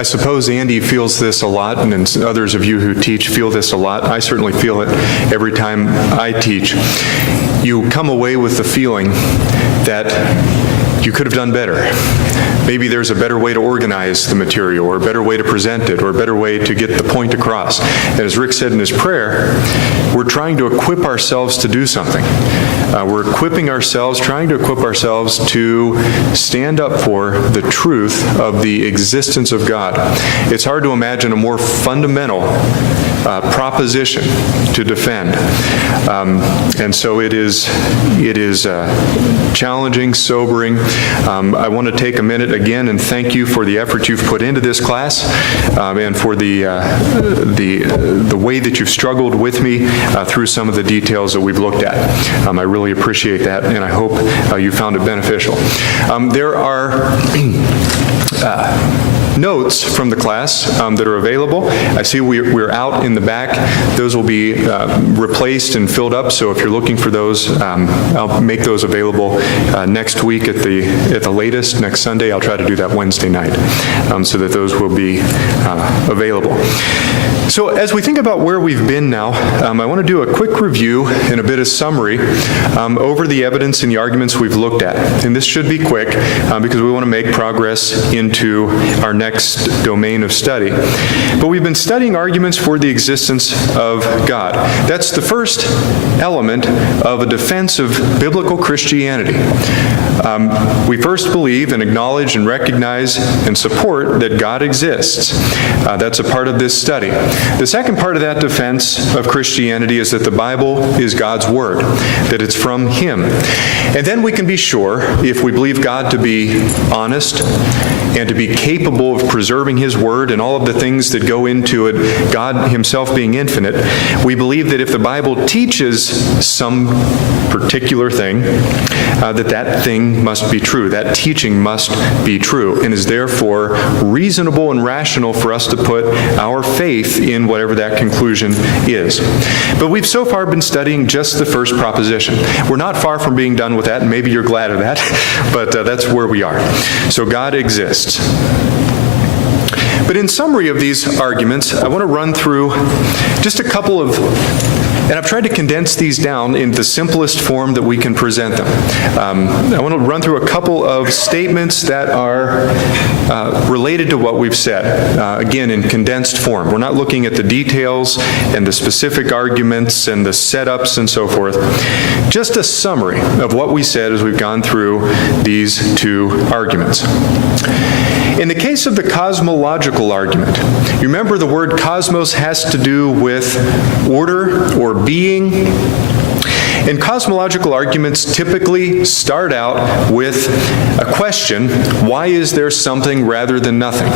I suppose Andy feels this a lot, and others of you who teach feel this a lot. I certainly feel it every time I teach. You come away with the feeling that you could have done better. Maybe there's a better way to organize the material, or a better way to present it, or a better way to get the point across. And as Rick said in his prayer, we're trying to equip ourselves to do something. We're trying to equip ourselves to stand up for the truth of the existence of God. It's hard to imagine a more fundamental proposition to defend. And so it is challenging, sobering. I want to take a minute again and thank you for the effort you've put into this class, and for the way that you've struggled with me through some of the details that we've looked at. I really appreciate that, and I hope you found it beneficial. There are notes from the class that are available. I see we're out in the back. Those will be replaced and filled up, so if you're looking for those, I'll make those available next week at the latest, next Sunday. I'll try to do that Wednesday night, so that those will be available. So as we think about where we've been now, I want to do a quick review and a bit of summary over the evidence and the arguments we've looked at. And this should be quick because we want to make progress into our next domain of study. But we've been studying arguments for the existence of God. That's the first element of a defense of biblical Christianity. We first believe and acknowledge and recognize and support that God exists. That's a part of this study. The second part of that defense of Christianity is that the Bible is God's Word, that it's from Him. And then we can be sure, if we believe God to be honest and to be capable of preserving His Word and all of the things that go into it, God Himself being infinite, we believe that if the Bible teaches some particular thing, that thing must be true. That teaching must be true, and is therefore reasonable and rational for us to put our faith in whatever that conclusion is. But we've so far been studying just the first proposition. We're not far from being done with that, and maybe you're glad of that, but that's where we are. So God exists. But in summary of these arguments, I want to run through just a couple of, and I've tried to condense these down in the simplest form that we can present them. I want to run through a couple of statements that are related to what we've said, again, in condensed form. We're not looking at the details and the specific arguments and the setups and so forth. Just a summary of what we said as we've gone through these two arguments. In the case of the cosmological argument, you remember the word cosmos has to do with order or being. And cosmological arguments typically start out with a question: why is there something rather than nothing?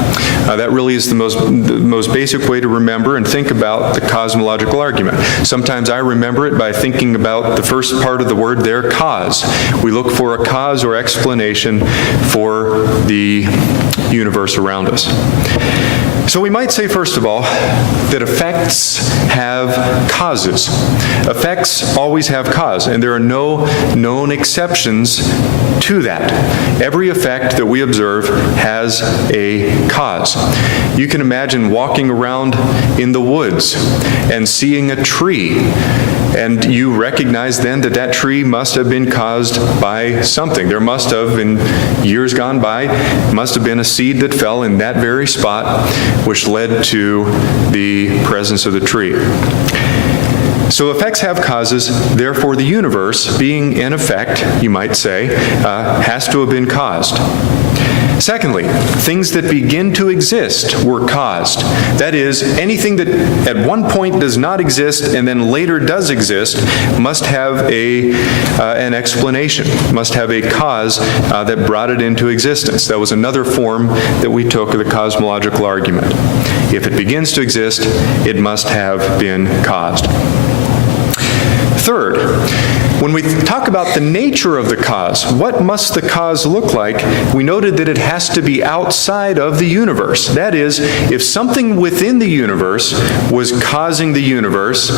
That really is the most basic way to remember and think about the cosmological argument. Sometimes I remember it by thinking about the first part of the word there, cause. We look for a cause or explanation for the universe around us. So we might say, first of all, that effects have causes. Effects always have cause, and there are no known exceptions to that. Every effect that we observe has a cause. You can imagine walking around in the woods and seeing a tree, and you recognize then that that tree must have been caused by something. There must have, in years gone by, must have been a seed that fell in that very spot, which led to the presence of the tree. So effects have causes, therefore the universe, being in effect, you might say, has to have been caused. Secondly, things that begin to exist were caused. That is, anything that at one point does not exist and then later does exist must have an explanation, must have a cause that brought it into existence. That was another form that we took of the cosmological argument. If it begins to exist, it must have been caused. Third, When we talk about the nature of the cause, what must the cause look like? We noted that it has to be outside of the universe. That is, if something within the universe was causing the universe,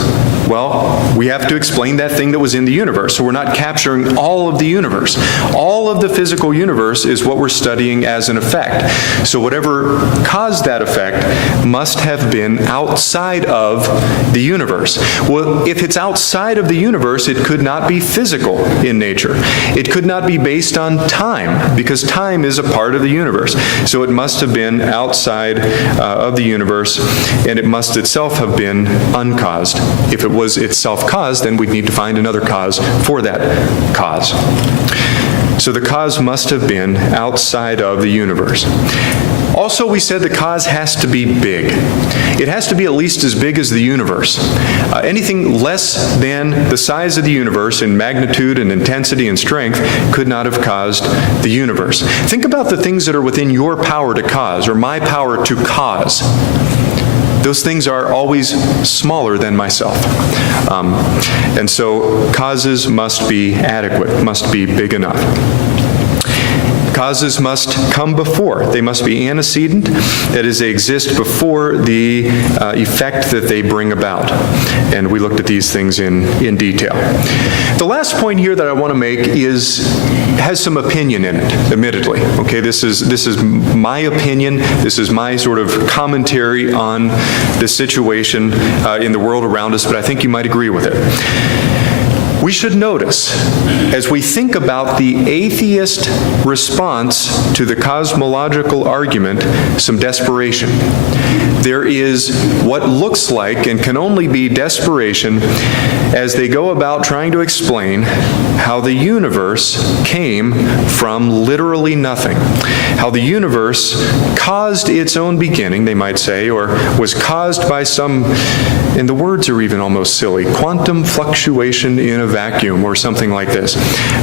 well, we have to explain that thing that was in the universe. So we're not capturing all of the universe. All of the physical universe is what we're studying as an effect. So whatever caused that effect must have been outside of the universe. Well, if it's outside of the universe, it could not be physical in nature. It could not be based on time, because time is a part of the universe. So it must have been outside of the universe, and it must itself have been uncaused. If it was itself caused, then we'd need to find another cause for that cause. So the cause must have been outside of the universe. Also, we said the cause has to be big. It has to be at least as big as the universe. Anything less than the size of the universe in magnitude and intensity and strength could not have caused the universe. Think about the things that are within your power to cause, or my power to cause. Those things are always smaller than myself. And so causes must be adequate, must be big enough. Causes must come before. They must be antecedent, that is, they exist before the effect that they bring about. And we looked at these things in detail. The last point here that I want to make has some opinion in it, admittedly. Okay, this is my opinion. This is my sort of commentary on the situation in the world around us, but I think you might agree with it. We should notice, as we think about the atheist response to the cosmological argument, some desperation. There is what looks like and can only be desperation as they go about trying to explain how the universe came from literally nothing. How the universe caused its own beginning, they might say, or was caused by some, and the words are even almost silly, quantum fluctuation in a vacuum or something like this.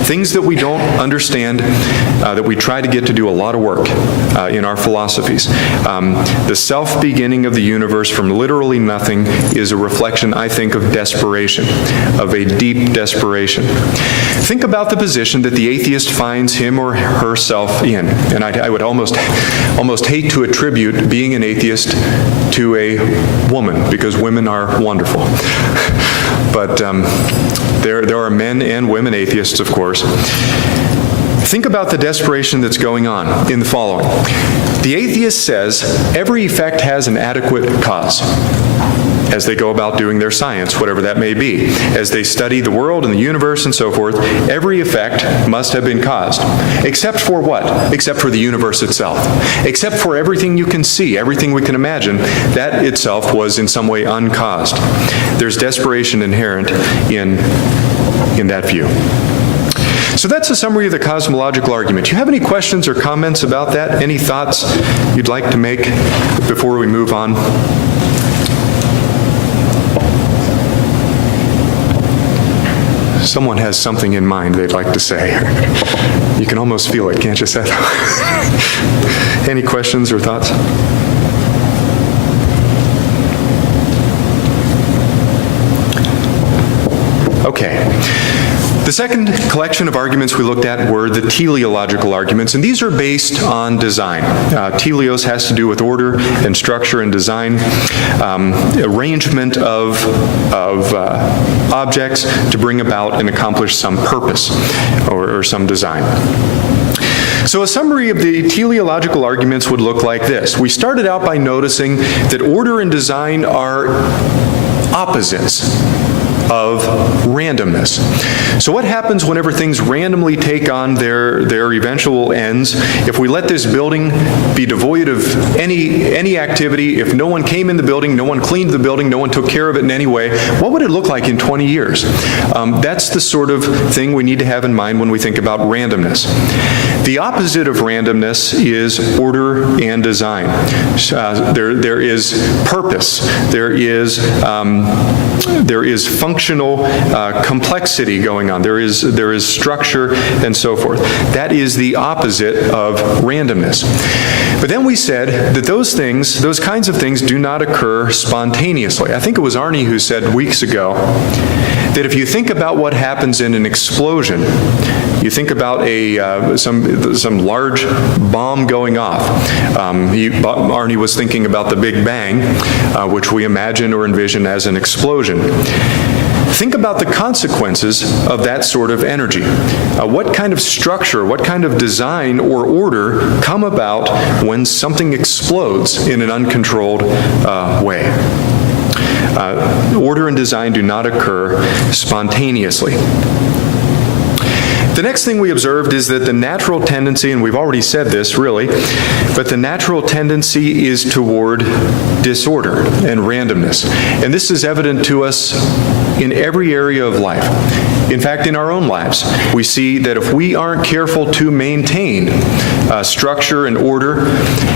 Things that we don't understand, that we try to get to do a lot of work in our philosophies. The self-beginning of the universe from literally nothing is a reflection, I think, of desperation, of a deep desperation. Think about the position that the atheist finds him or herself in. And I would almost hate to attribute being an atheist to a woman, because women are wonderful. But there are men and women atheists, of course. Think about the desperation that's going on in the following. The atheist says every effect has an adequate cause as they go about doing their science, whatever that may be. As they study the world and the universe and so forth, every effect must have been caused. Except for what? Except for the universe itself. Except for everything you can see, everything we can imagine, that itself was in some way uncaused. There's desperation inherent in that view. So that's a summary of the cosmological argument. Do you have any questions or comments about that? Any thoughts you'd like to make before we move on? Someone has something in mind they'd like to say. You can almost feel it, can't you, Seth? Any questions or thoughts? Okay. The second collection of arguments we looked at were the teleological arguments, and these are based on design. Teleos has to do with order and structure and design, arrangement of objects to bring about and accomplish some purpose or some design. So a summary of the teleological arguments would look like this. We started out by noticing that order and design are opposites of randomness. So what happens whenever things randomly take on their eventual ends? If we let this building be devoid of any activity, if no one came in the building, no one cleaned the building, no one took care of it in any way, what would it look like in 20 years? That's the sort of thing we need to have in mind when we think about randomness. The opposite of randomness is order and design. There is purpose. There is functional complexity going on. There is structure and so forth. That is the opposite of randomness. But then we said that those kinds of things do not occur spontaneously. I think it was Arnie who said weeks ago that if you think about what happens in an explosion, you think about some large bomb going off. Arnie was thinking about the Big Bang, which we imagine or envision as an explosion. Think about the consequences of that sort of energy. What kind of structure, what kind of design or order come about when something explodes in an uncontrolled way? Order and design do not occur spontaneously. The next thing we observed is that the natural tendency, and we've already said this really, but the natural tendency is toward disorder and randomness. And this is evident to us in every area of life. In fact, in our own lives, we see that if we aren't careful to maintain structure and order,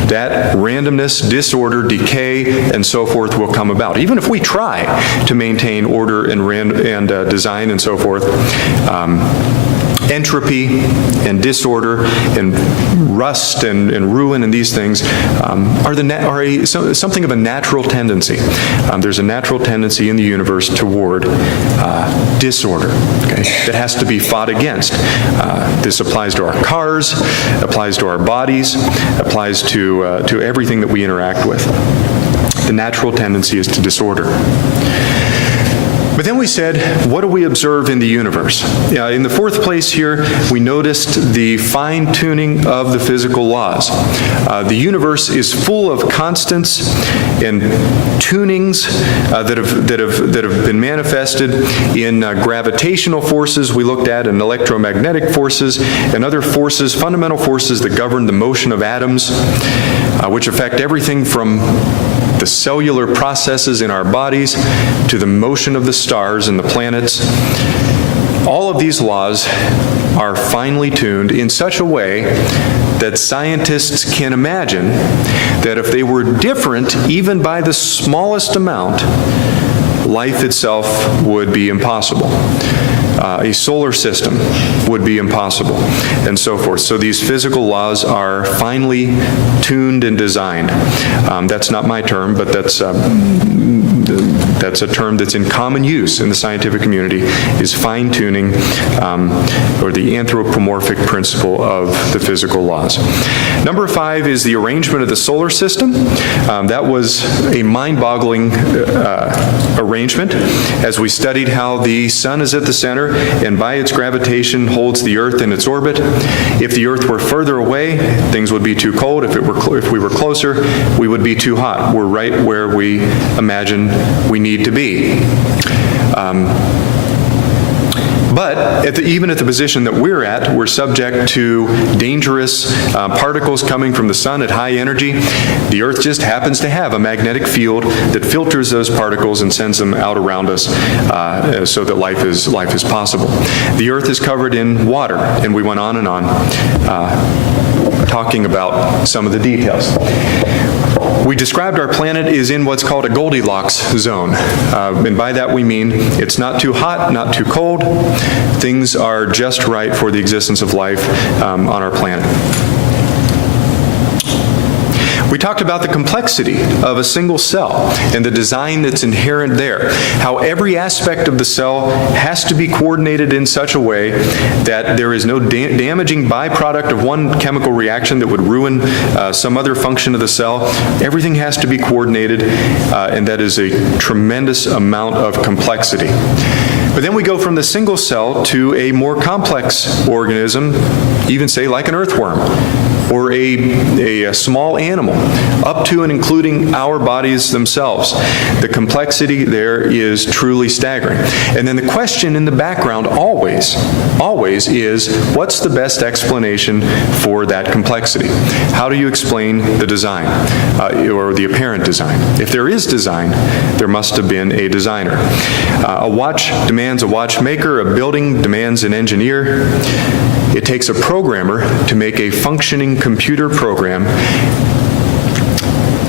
that randomness, disorder, decay, and so forth will come about. Even if we try to maintain order and design and so forth, entropy and disorder and rust and ruin and these things are something of a natural tendency. There's a natural tendency in the universe toward disorder, okay, that has to be fought against. This applies to our cars, applies to our bodies, applies to everything that we interact with. The natural tendency is to disorder. But then we said, what do we observe in the universe? In the fourth place here, we noticed the fine-tuning of the physical laws. The universe is full of constants and tunings that have been manifested in gravitational forces we looked at, and electromagnetic forces, and other forces, fundamental forces that govern the motion of atoms, which affect everything from the cellular processes in our bodies to the motion of the stars and the planets. All of these laws are finely tuned in such a way that scientists can imagine that if they were different even by the smallest amount, life itself would be impossible. A solar system would be impossible, and so forth. So these physical laws are finely tuned and designed. That's not my term, but that's a term that's in common use in the scientific community, is fine-tuning, or the anthropomorphic principle of the physical laws. Number 5 is the arrangement of the solar system. That was a mind-boggling arrangement as we studied how the sun is at the center and by its gravitation holds the earth in its orbit. If the earth were further away, things would be too cold. If we were closer, we would be too hot. We're right where we imagine we need to be. But even at the position that we're at, we're subject to dangerous particles coming from the sun at high energy. The Earth just happens to have a magnetic field that filters those particles and sends them out around us so that life is possible. The Earth is covered in water, and we went on and on talking about some of the details. We described our planet is in what's called a Goldilocks zone. And by that we mean it's not too hot, not too cold. Things are just right for the existence of life on our planet. We talked about the complexity of a single cell and the design that's inherent there. How every aspect of the cell has to be coordinated in such a way that there is no damaging byproduct of one chemical reaction that would ruin some other function of the cell. Everything has to be coordinated, and that is a tremendous amount of complexity. But then we go from the single cell to a more complex organism, even say like an earthworm, or a small animal, up to and including our bodies themselves. The complexity there is truly staggering. And then the question in the background always is, what's the best explanation for that complexity? How do you explain the design, or the apparent design? If there is design, there must have been a designer. A watch demands a watchmaker, a building demands an engineer. It takes a programmer to make a functioning computer program.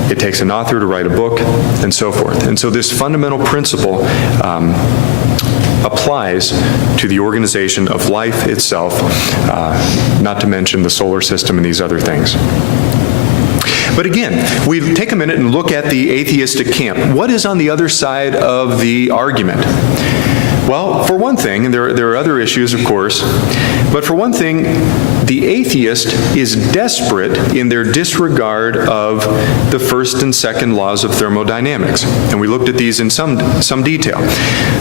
It takes an author to write a book, and so forth. And so this fundamental principle applies to the organization of life itself, not to mention the solar system and these other things. But again, we take a minute and look at the atheistic camp. What is on the other side of the argument? Well, for one thing, and there are other issues, of course, but for one thing, the atheist is desperate in their disregard of the first and second laws of thermodynamics. And we looked at these in some detail.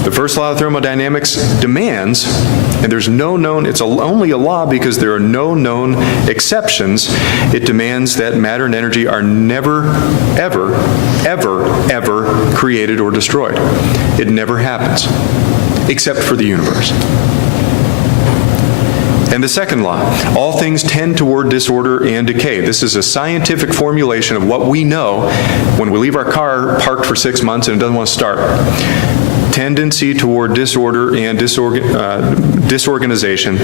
The first law of thermodynamics demands, and there's no known, it's only a law because there are no known exceptions, it demands that matter and energy are never, ever, ever, ever created or destroyed. It never happens, except for the universe. And the second law, all things tend toward disorder and decay. This is a scientific formulation of what we know when we leave our car parked for 6 months and it doesn't want to start. Tendency toward disorder and disorganization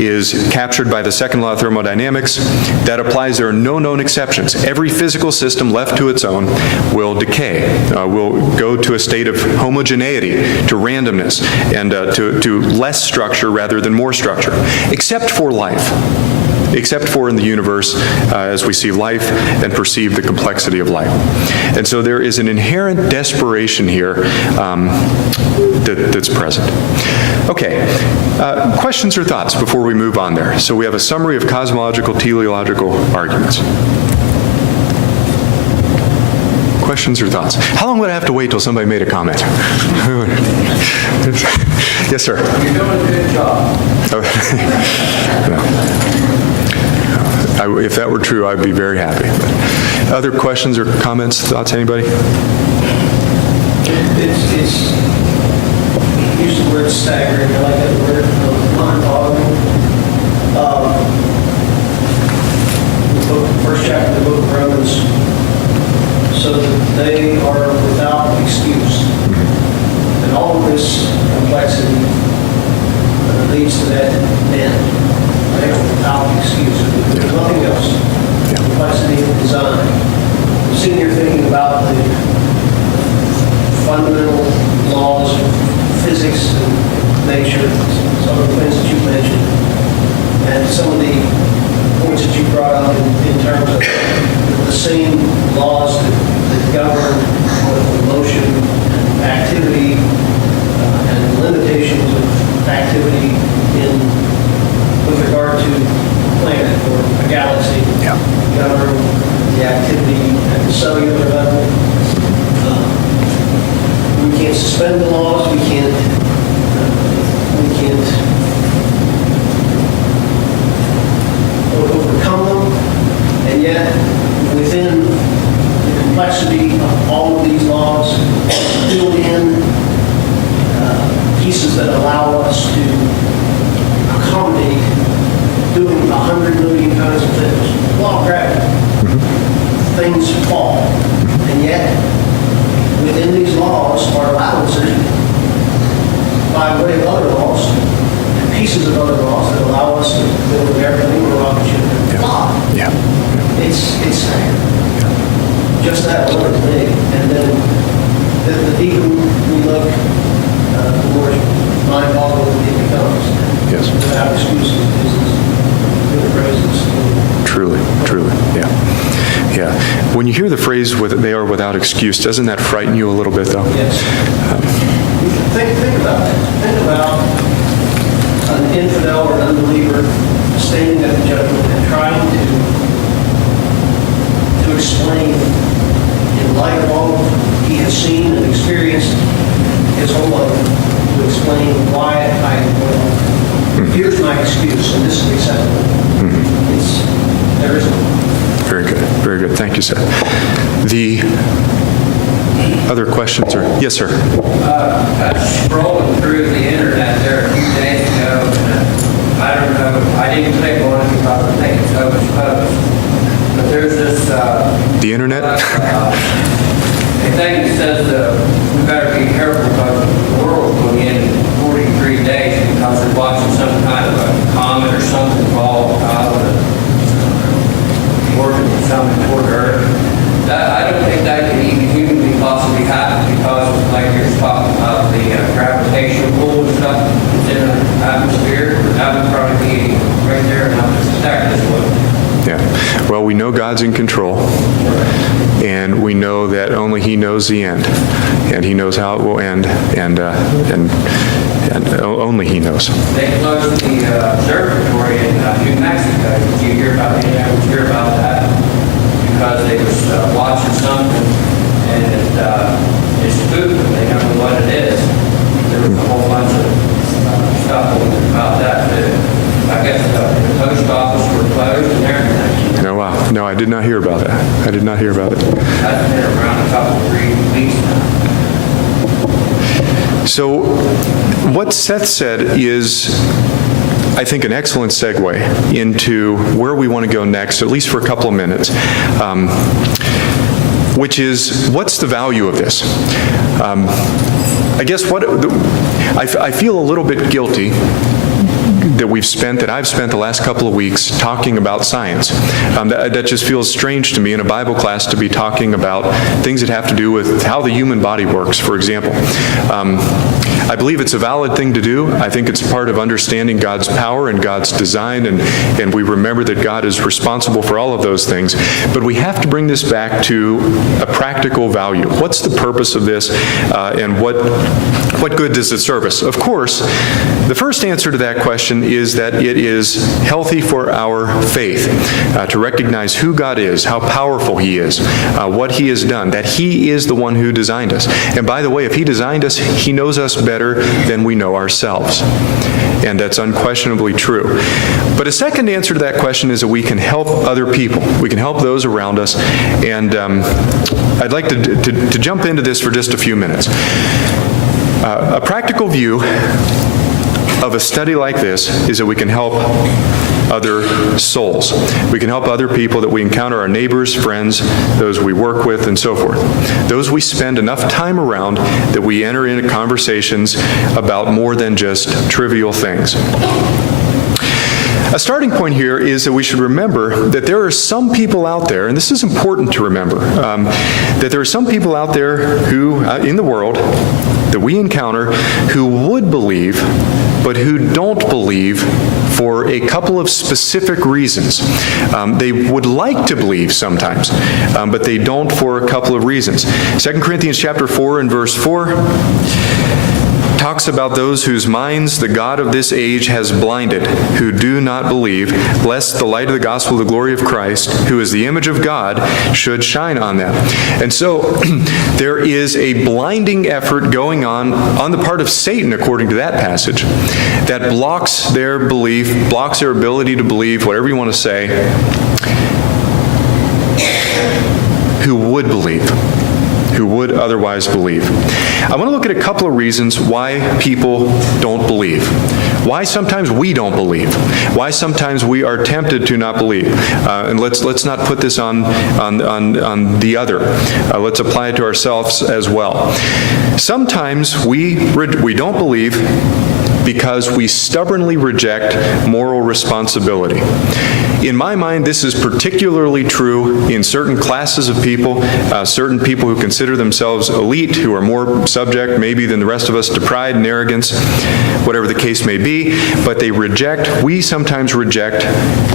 is captured by the second law of thermodynamics. That applies, there are no known exceptions. Every physical system left to its own will decay, will go to a state of homogeneity, to randomness, and to less structure rather than more structure, except for life. Except for in the universe, as we see life and perceive the complexity of life. And so there is an inherent desperation here that's present. Okay, questions or thoughts before we move on there? So we have a summary of cosmological, teleological arguments. Questions or thoughts? How long would I have to wait till somebody made a comment? Yes, sir. You're doing a good job. If that were true, I'd be very happy. Other questions or comments, thoughts, anybody? It's use the word staggering. I like that word, mind-boggling. The first chapter of the book of Romans, so that they are without excuse. And all of this complexity leads to that end. They are without excuse. There's nothing else. Complexity of design. I'm sitting here thinking about the fundamental laws of physics and nature, some of the things that you mentioned, and some of the points that you brought up in terms of the same laws that govern motion and activity and limitations of activity with regard to a planet or a galaxy, govern the activity at the cellular level. We can't suspend the laws. We can't overcome them. And yet, within the complexity of all of these laws, build in pieces that allow us to accommodate doing 100 million kinds of things. Law of gravity. Things fall. And yet, within these laws are allowances by way of other laws and pieces of other laws that allow us to build an airplane or rocket ship and fly. It's just that one thing. And then the deeper we look, the more mind-boggling it becomes. Yes. Without excuses, Truly, yeah. When you hear the phrase "they are without excuse," doesn't that frighten you a little bit, though? Yes. Think about that. Think about an infidel or an unbeliever standing at the judgment and trying to explain, in light of all he has seen and experienced his whole life, to explain why here's my excuse, and this is acceptable. There isn't. Very good. Thank you, sir. The other questions are, yes, sir. I was scrolling through the internet there a few days ago, and I don't know, I didn't click on it because I think it's overexposed. But there's this The internet? a thing that says we better be careful because the world's going in 43 days because they're watching some kind of a comet or Yeah. Well, we know God's in control, and we know that only He knows the end, and He knows how it will end, and only He knows. They closed the observatory in New Mexico. Did you hear about that? Because they was watching something, and it spooked them. They don't know what it is. There was a whole bunch of stuff about that too. I guess the post office were closed and everything. No, wow. No, I did not hear about that. I did not hear about it. That's been around a couple, 3 weeks now. So what Seth said is, I think, an excellent segue into where we want to go next, at least for a couple of minutes, which is, what's the value of this? I guess I feel a little bit guilty that I've spent the last couple of weeks talking about science. That just feels strange to me in a Bible class to be talking about things that have to do with how the human body works, for example. I believe it's a valid thing to do. I think it's part of understanding God's power and God's design, and we remember that God is responsible for all of those things. But we have to bring this back to a practical value. What's the purpose of this, and what good does it serve us? Of course, the first answer to that question is that it is healthy for our faith, to recognize who God is, how powerful He is, what He has done, that He is the one who designed us. And by the way, if He designed us, He knows us better than we know ourselves. And that's unquestionably true. But a second answer to that question is that we can help other people. We can help those around us. And I'd like to jump into this for just a few minutes. A practical view of a study like this is that we can help other souls. We can help other people that we encounter, our neighbors, friends, those we work with, and so forth. Those we spend enough time around that we enter into conversations about more than just trivial things. A starting point here is that we should remember that there are some people out there, and this is important to remember, that there are some people out there who, in the world, that we encounter who would believe, but who don't believe for a couple of specific reasons. They would like to believe sometimes, but they don't for a couple of reasons. 2 Corinthians chapter 4 and verse 4 talks about those whose minds the God of this age has blinded, who do not believe, lest the light of the gospel of the glory of Christ, who is the image of God, should shine on them. And so there is a blinding effort going on the part of Satan, according to that passage, that blocks their belief, blocks their ability to believe, whatever you want to say, who would believe, who would otherwise believe. I want to look at a couple of reasons why people don't believe. Why sometimes we don't believe. Why sometimes we are tempted to not believe. And let's not put this on the other. Let's apply it to ourselves as well. Sometimes we don't believe because we stubbornly reject moral responsibility. In my mind, this is particularly true in certain classes of people, certain people who consider themselves elite, who are more subject maybe than the rest of us to pride and arrogance, whatever the case may be, but we sometimes reject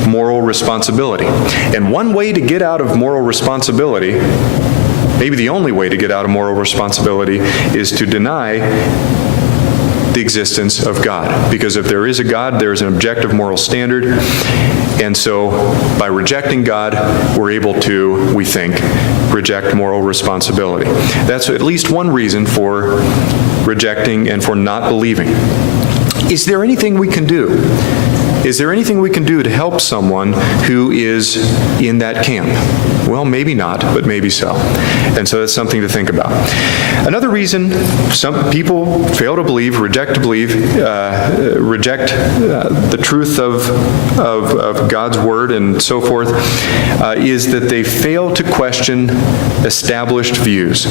moral responsibility. And one way to get out of moral responsibility, maybe the only way to get out of moral responsibility, is to deny the existence of God. Because if there is a God, there is an objective moral standard. And so by rejecting God, we're able to, we think, reject moral responsibility. That's at least one reason for rejecting and for not believing. Is there anything we can do? Is there anything we can do to help someone who is in that camp? Well, maybe not, but maybe so. And so that's something to think about. Another reason some people fail to believe, reject to believe, reject the truth of God's Word and so forth, is that they fail to question established views.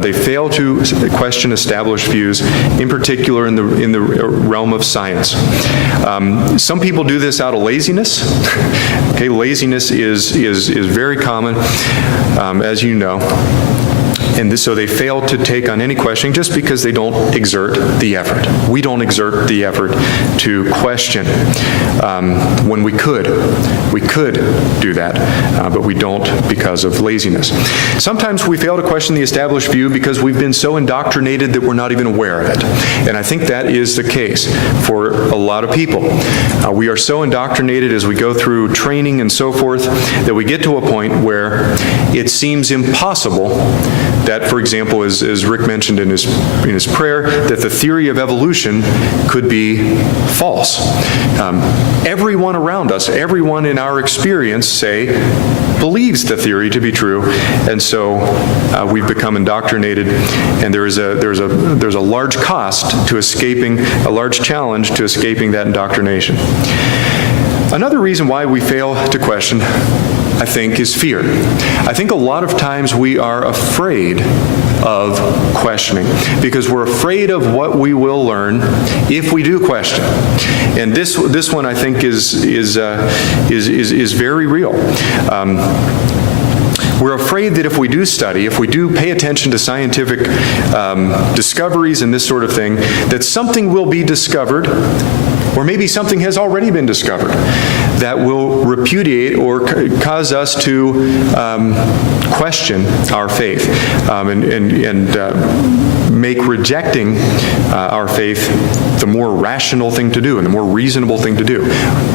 They fail to question established views, in particular in the realm of science. Some people do this out of laziness. Okay, laziness is very common, as you know. so they fail to take on any questioning just because they don't exert the effort. We don't exert the effort to question when we could. We could do that, but we don't because of laziness. Sometimes we fail to question the established view because we've been so indoctrinated that we're not even aware of it. And I think that is the case for a lot of people. We are so indoctrinated as we go through training and so forth that we get to a point where it seems impossible that, for example, as Rick mentioned in his prayer, that the theory of evolution could be false. Everyone around us, everyone in our experience, say, believes the theory to be true, and so we've become indoctrinated, and there's a large cost to escaping, a large challenge to escaping that indoctrination. Another reason why we fail to question, I think, is fear. I think a lot of times we are afraid of questioning because we're afraid of what we will learn if we do question. And this one I think is very real. We're afraid that if we do study, if we do pay attention to scientific discoveries and this sort of thing, that something will be discovered, or maybe something has already been discovered, that will repudiate or cause us to question our faith and make rejecting our faith the more rational thing to do and the more reasonable thing to do.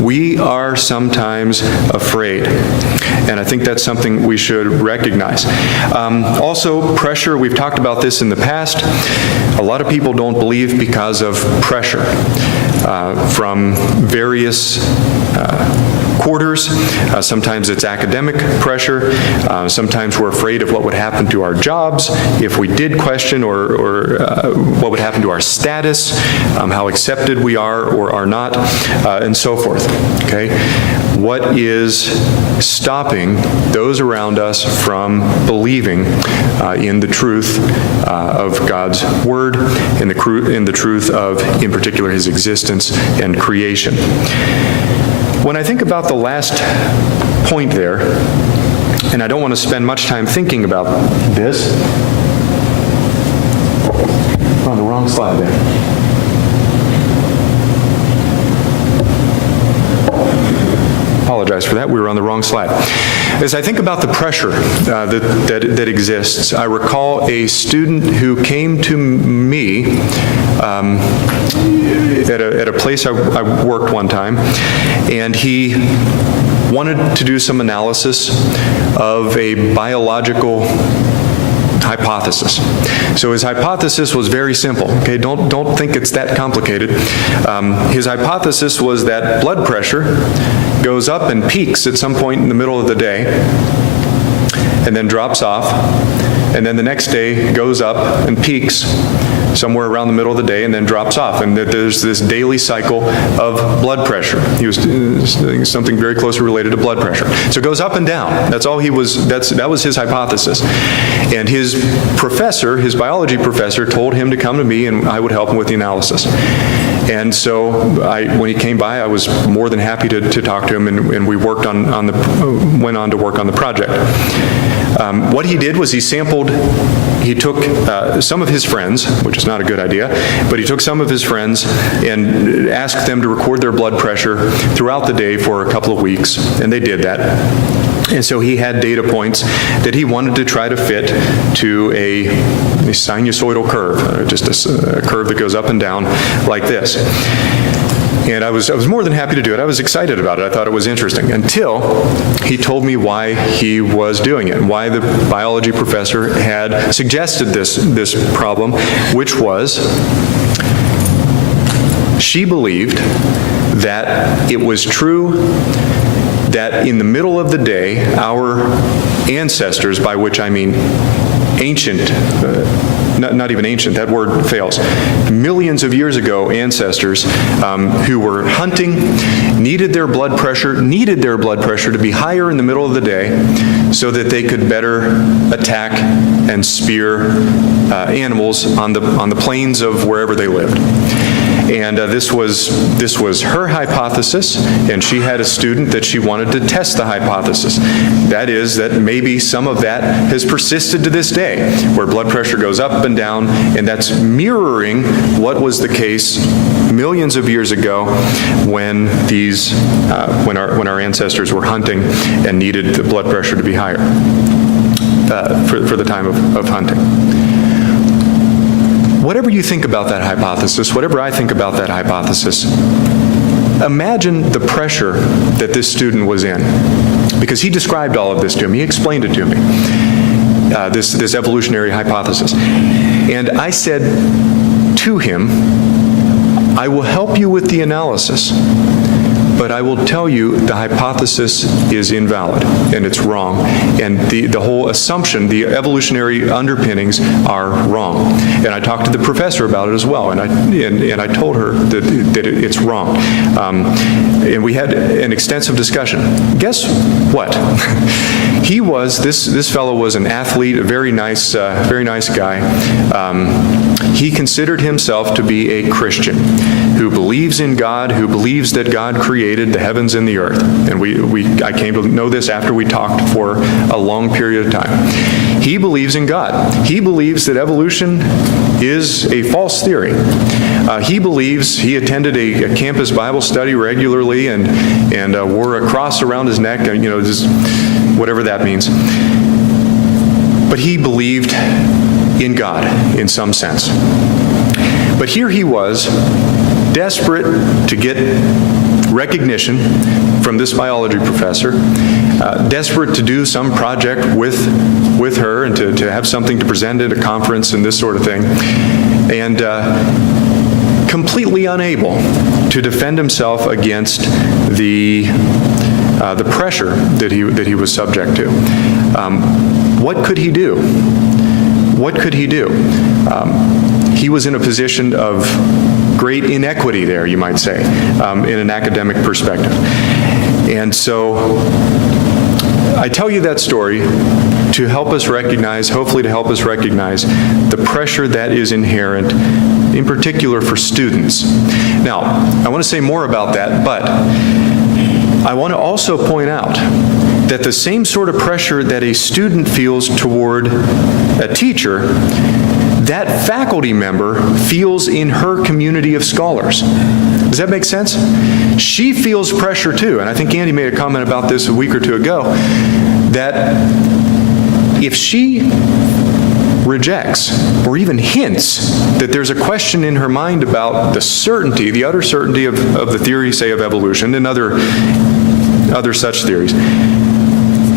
We are sometimes afraid, and I think that's something we should recognize. Also, pressure, we've talked about this in the past. A lot of people don't believe because of pressure from various quarters. Sometimes it's academic pressure. Sometimes we're afraid of what would happen to our jobs if we did question, or what would happen to our status, how accepted we are or are not, and so forth. Okay? What is stopping those around us from believing in the truth of God's Word, in the truth of, in particular, His existence and creation? When I think about the last point there, and I don't want to spend much time thinking about this. We're on the wrong slide there. Apologize for that. We were on the wrong slide. As I think about the pressure that exists, I recall a student who came to me at a place I worked one time, and he wanted to do some analysis of a biological hypothesis. So his hypothesis was very simple. Okay, don't think it's that complicated. His hypothesis was that blood pressure goes up and peaks at some point in the middle of the day, and then drops off, and then the next day goes up and peaks somewhere around the middle of the day and then drops off, and that there's this daily cycle of blood pressure. He was doing something very closely related to blood pressure. So it goes up and down. That was his hypothesis. And his professor, his biology professor, told him to come to me and I would help him with the analysis. And so when he came by, I was more than happy to talk to him, and we went on to work on the project. What he did was he took some of his friends, which is not a good idea, but he took some of his friends and asked them to record their blood pressure throughout the day for a couple of weeks, and they did that. And so he had data points that he wanted to try to fit to a sinusoidal curve, just a curve that goes up and down like this. And I was more than happy to do it. I was excited about it. I thought it was interesting, until he told me why he was doing it, and why the biology professor had suggested this problem, which was she believed that it was true that in the middle of the day, our ancestors, by which I mean ancient, not even ancient, that word fails, millions of years ago ancestors who were hunting needed their blood pressure to be higher in the middle of the day so that they could better attack and spear animals on the plains of wherever they lived. And this was her hypothesis, and she had a student that she wanted to test the hypothesis. That is, that maybe some of that has persisted to this day, where blood pressure goes up and down, and that's mirroring what was the case millions of years ago when when our ancestors were hunting and needed the blood pressure to be higher for the time of hunting. Whatever you think about that hypothesis, whatever I think about that hypothesis, imagine the pressure that this student was in, because he described all of this to me. He explained it to me, this evolutionary hypothesis. And I said to him, I will help you with the analysis, but I will tell you the hypothesis is invalid and it's wrong, and the whole assumption, the evolutionary underpinnings are wrong. And I talked to the professor about it as well, and I told her that it's wrong. And we had an extensive discussion. Guess what? This fellow was an athlete, a very nice guy. He considered himself to be a Christian who believes in God, who believes that God created the heavens and the earth. And I came to know this after we talked for a long period of time. He believes in God. He believes that evolution is a false theory. He attended a campus Bible study regularly and wore a cross around his neck, just whatever that means. But he believed in God in some sense. But here he was, desperate to get recognition from this biology professor, desperate to do some project with her and to have something to present at a conference and this sort of thing, and completely unable to defend himself against the pressure that he was subject to. What could he do? What could he do? He was in a position of great inequity there, you might say, in an academic perspective. And so I tell you that story to help us recognize, hopefully to help us recognize, the pressure that is inherent, in particular for students. Now, I want to say more about that, but I want to also point out that the same sort of pressure that a student feels toward a teacher, that faculty member feels in her community of scholars. Does that make sense? She feels pressure too, and I think Andy made a comment about this a week or two ago, that if she rejects or even hints that there's a question in her mind about the certainty, the utter certainty of the theory, say, of evolution and other such theories,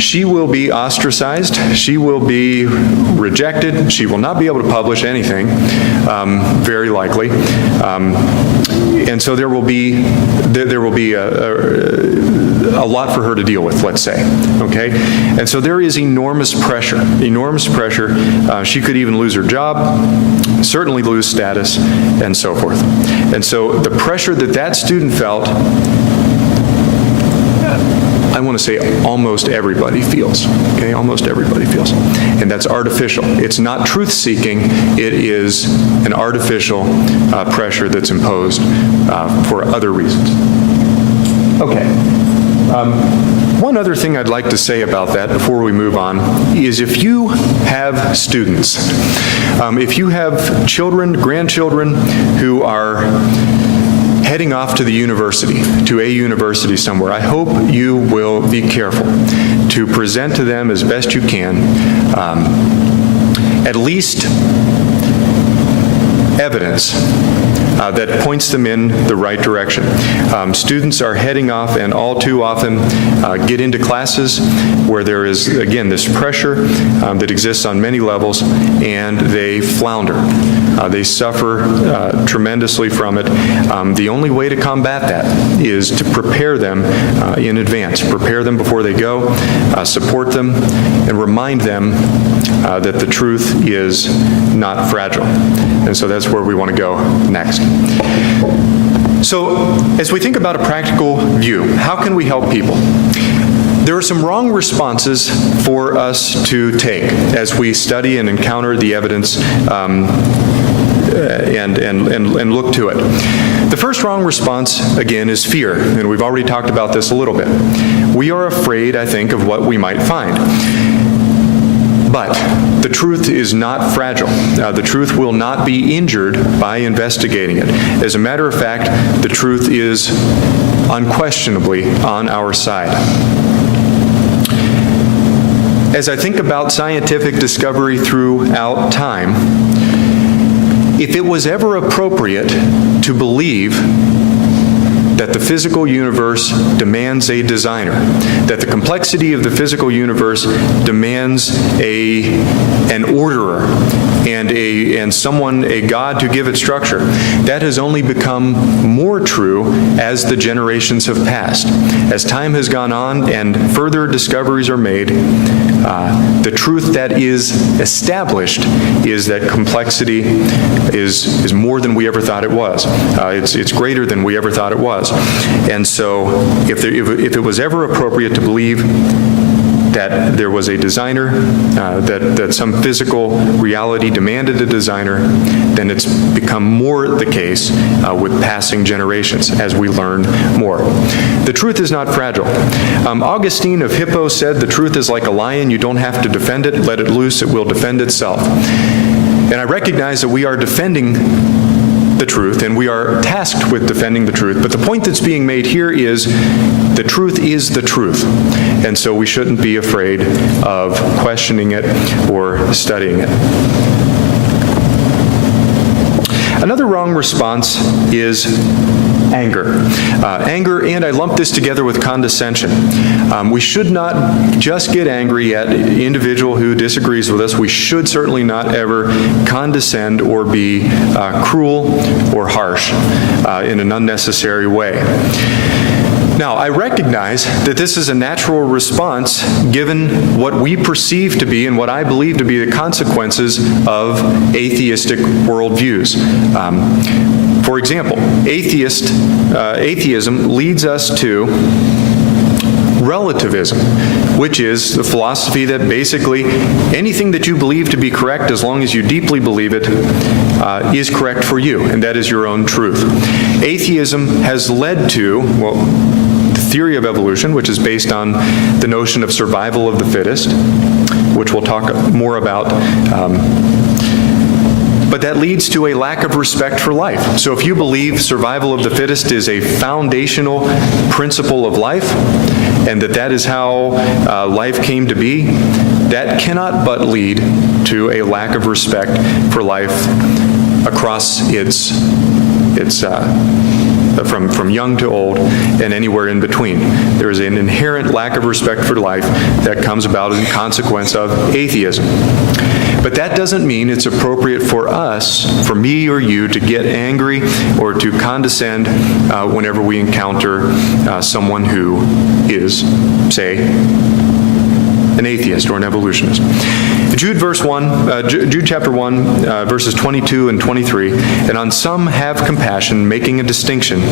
she will be ostracized, she will be rejected, she will not be able to publish anything, very likely. And so there will be a lot for her to deal with, let's say, okay? And so there is enormous pressure. She could even lose her job, certainly lose status, and so forth. And so the pressure that student felt, I want to say almost everybody feels, okay? Almost everybody feels. And that's artificial. It's not truth-seeking. It is an artificial pressure that's imposed for other reasons. Okay. One other thing I'd like to say about that before we move on is if you have students, if you have children, grandchildren who are heading off to the university, to a university somewhere, I hope you will be careful to present to them as best you can at least evidence that points them in the right direction. Students are heading off and all too often get into classes where there is, again, this pressure that exists on many levels, and they flounder. They suffer tremendously from it. The only way to combat that is to prepare them in advance. Prepare them before they go, support them, and remind them that the truth is not fragile. And so that's where we want to go next. So as we think about a practical view, how can we help people? There are some wrong responses for us to take as we study and encounter the evidence and look to it. The first wrong response, again, is fear, and we've already talked about this a little bit. We are afraid, I think, of what we might find. But the truth is not fragile. The truth will not be injured by investigating it. As a matter of fact, the truth is unquestionably on our side. As I think about scientific discovery throughout time, if it was ever appropriate to believe that the physical universe demands a designer, that the complexity of the physical universe demands an orderer and a God to give it structure, that has only become more true as the generations have passed. As time has gone on and further discoveries are made, the truth that is established is that complexity is more than we ever thought it was. It's greater than we ever thought it was. And so if it was ever appropriate to believe that there was a designer, that some physical reality demanded a designer, then it's become more the case with passing generations as we learn more. The truth is not fragile. Augustine of Hippo said, "The truth is like a lion. You don't have to defend it. Let it loose. It will defend itself." And I recognize that we are defending the truth, and we are tasked with defending the truth, but the point that's being made here is the truth is the truth, and so we shouldn't be afraid of questioning it or studying it. Another wrong response is anger. Anger, and I lump this together with condescension. We should not just get angry at an individual who disagrees with us. We should certainly not ever condescend or be cruel or harsh in an unnecessary way. Now, I recognize that this is a natural response given what we perceive to be and what I believe to be the consequences of atheistic worldviews. For example, atheism leads us to relativism, which is the philosophy that basically anything that you believe to be correct, as long as you deeply believe it, is correct for you, and that is your own truth. Atheism has led to, the theory of evolution, which is based on the notion of survival of the fittest, which we'll talk more about. But that leads to a lack of respect for life. So if you believe survival of the fittest is a foundational principle of life, and that is how life came to be, that cannot but lead to a lack of respect for life across from young to old and anywhere in between. There is an inherent lack of respect for life that comes about as a consequence of atheism. But that doesn't mean it's appropriate for us, for me or you, to get angry or to condescend whenever we encounter someone who is, say, an atheist or an evolutionist. Jude chapter 1, verses 22 and 23, "And on some have compassion, making a distinction,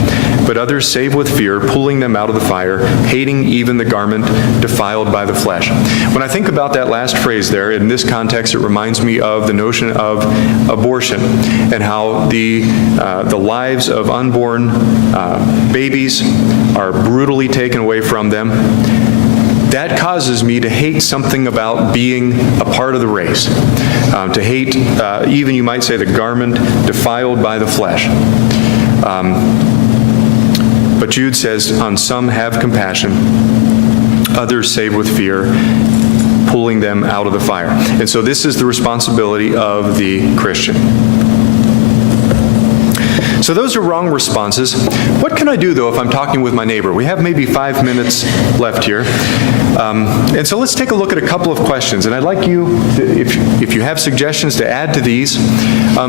but others save with fear, pulling them out of the fire, hating even the garment defiled by the flesh." When I think about that last phrase there, in this context, it reminds me of the notion of abortion and how the lives of unborn babies are brutally taken away from them. That causes me to hate something about being a part of the race, to hate even, you might say, the garment defiled by the flesh. But Jude says, "On some have compassion, others save with fear, pulling them out of the fire." And so this is the responsibility of the Christian. So those are wrong responses. What can I do, though, if I'm talking with my neighbor? We have maybe 5 minutes left here. And so let's take a look at a couple of questions. And I'd like you, if you have suggestions, to add to these.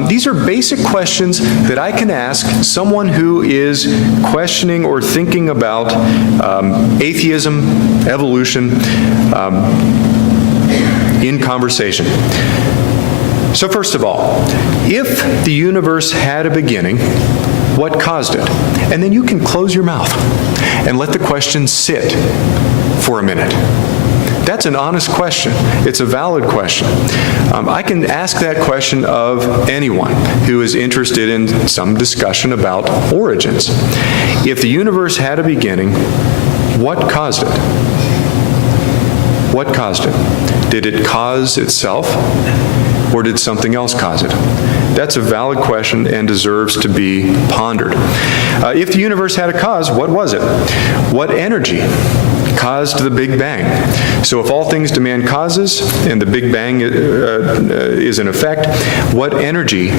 These are basic questions that I can ask someone who is questioning or thinking about atheism, evolution, in conversation. So first of all, if the universe had a beginning, what caused it? And then you can close your mouth and let the question sit for a minute. That's an honest question. It's a valid question. I can ask that question of anyone who is interested in some discussion about origins. If the universe had a beginning, what caused it? What caused it? Did it cause itself, or did something else cause it? That's a valid question and deserves to be pondered. If the universe had a cause, what was it? What energy caused the Big Bang? So if all things demand causes and the Big Bang is in effect, what energy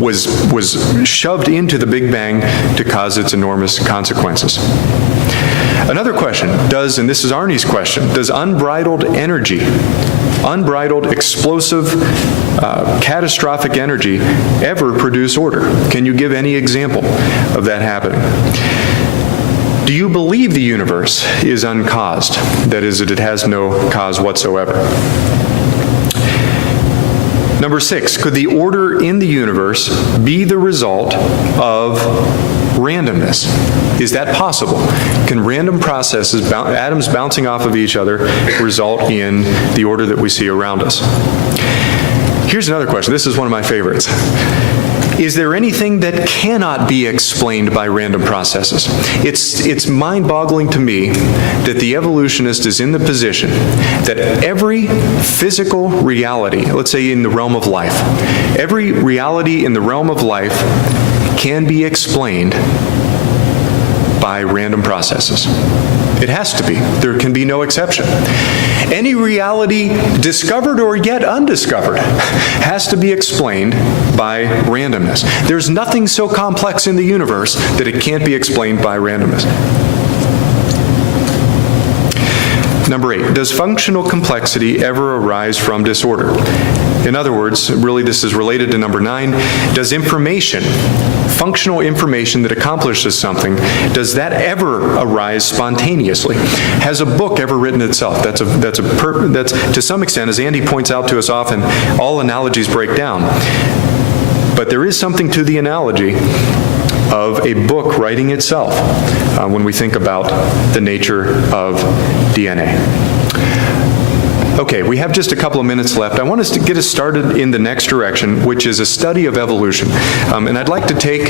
was shoved into the Big Bang to cause its enormous consequences? Another question, and this is Arnie's question, does unbridled energy, unbridled, explosive, catastrophic energy ever produce order? Can you give any example of that happening? Do you believe the universe is uncaused? That is, that it has no cause whatsoever. Number 6, could the order in the universe be the result of randomness? Is that possible? Can random processes, atoms bouncing off of each other, result in the order that we see around us? Here's another question. This is one of my favorites. Is there anything that cannot be explained by random processes? It's mind-boggling to me that the evolutionist is in the position that every physical reality, let's say in the realm of life, every reality in the realm of life can be explained by random processes. It has to be. There can be no exception. Any reality, discovered or yet undiscovered, has to be explained by randomness. There's nothing so complex in the universe that it can't be explained by randomness. Number 8, does functional complexity ever arise from disorder? In other words, really this is related to number 9, does information, functional information that accomplishes something, does that ever arise spontaneously? Has a book ever written itself? That's to some extent, as Andy points out to us often, all analogies break down. But there is something to the analogy of a book writing itself when we think about the nature of DNA. Okay, we have just a couple of minutes left. I want us to get us started in the next direction, which is a study of evolution. And I'd like to take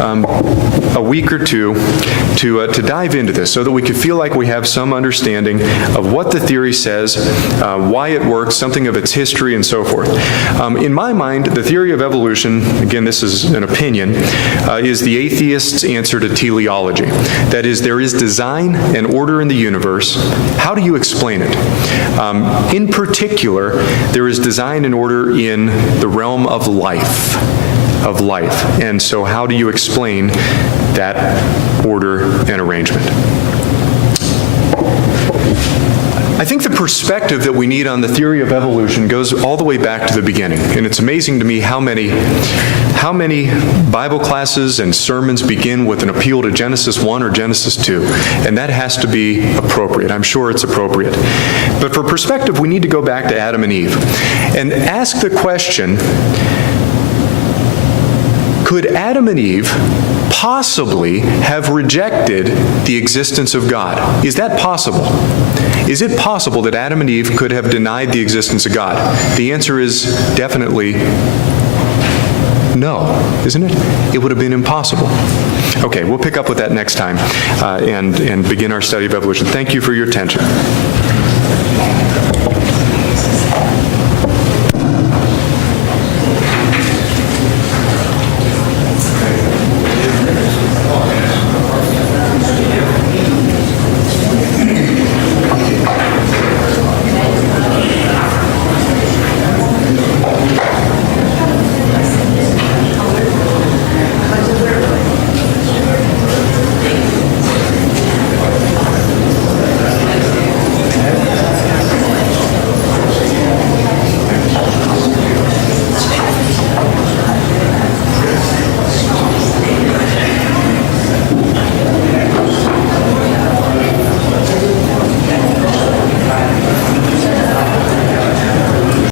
a week or two to dive into this so that we could feel like we have some understanding of what the theory says, why it works, something of its history, and so forth. In my mind, the theory of evolution, again, this is an opinion, is the atheist's answer to teleology. That is, there is design and order in the universe. How do you explain it? In particular, there is design and order in the realm of life. And so how do you explain that order and arrangement? I think the perspective that we need on the theory of evolution goes all the way back to the beginning. And it's amazing to me how many Bible classes and sermons begin with an appeal to Genesis 1 or Genesis 2. And that has to be appropriate. I'm sure it's appropriate. But for perspective, we need to go back to Adam and Eve and ask the question, could Adam and Eve possibly have rejected the existence of God? Is that possible? Is it possible that Adam and Eve could have denied the existence of God? The answer is definitely no, isn't it? It would have been impossible. Okay, we'll pick up with that next time and begin our study of evolution. Thank you for your attention.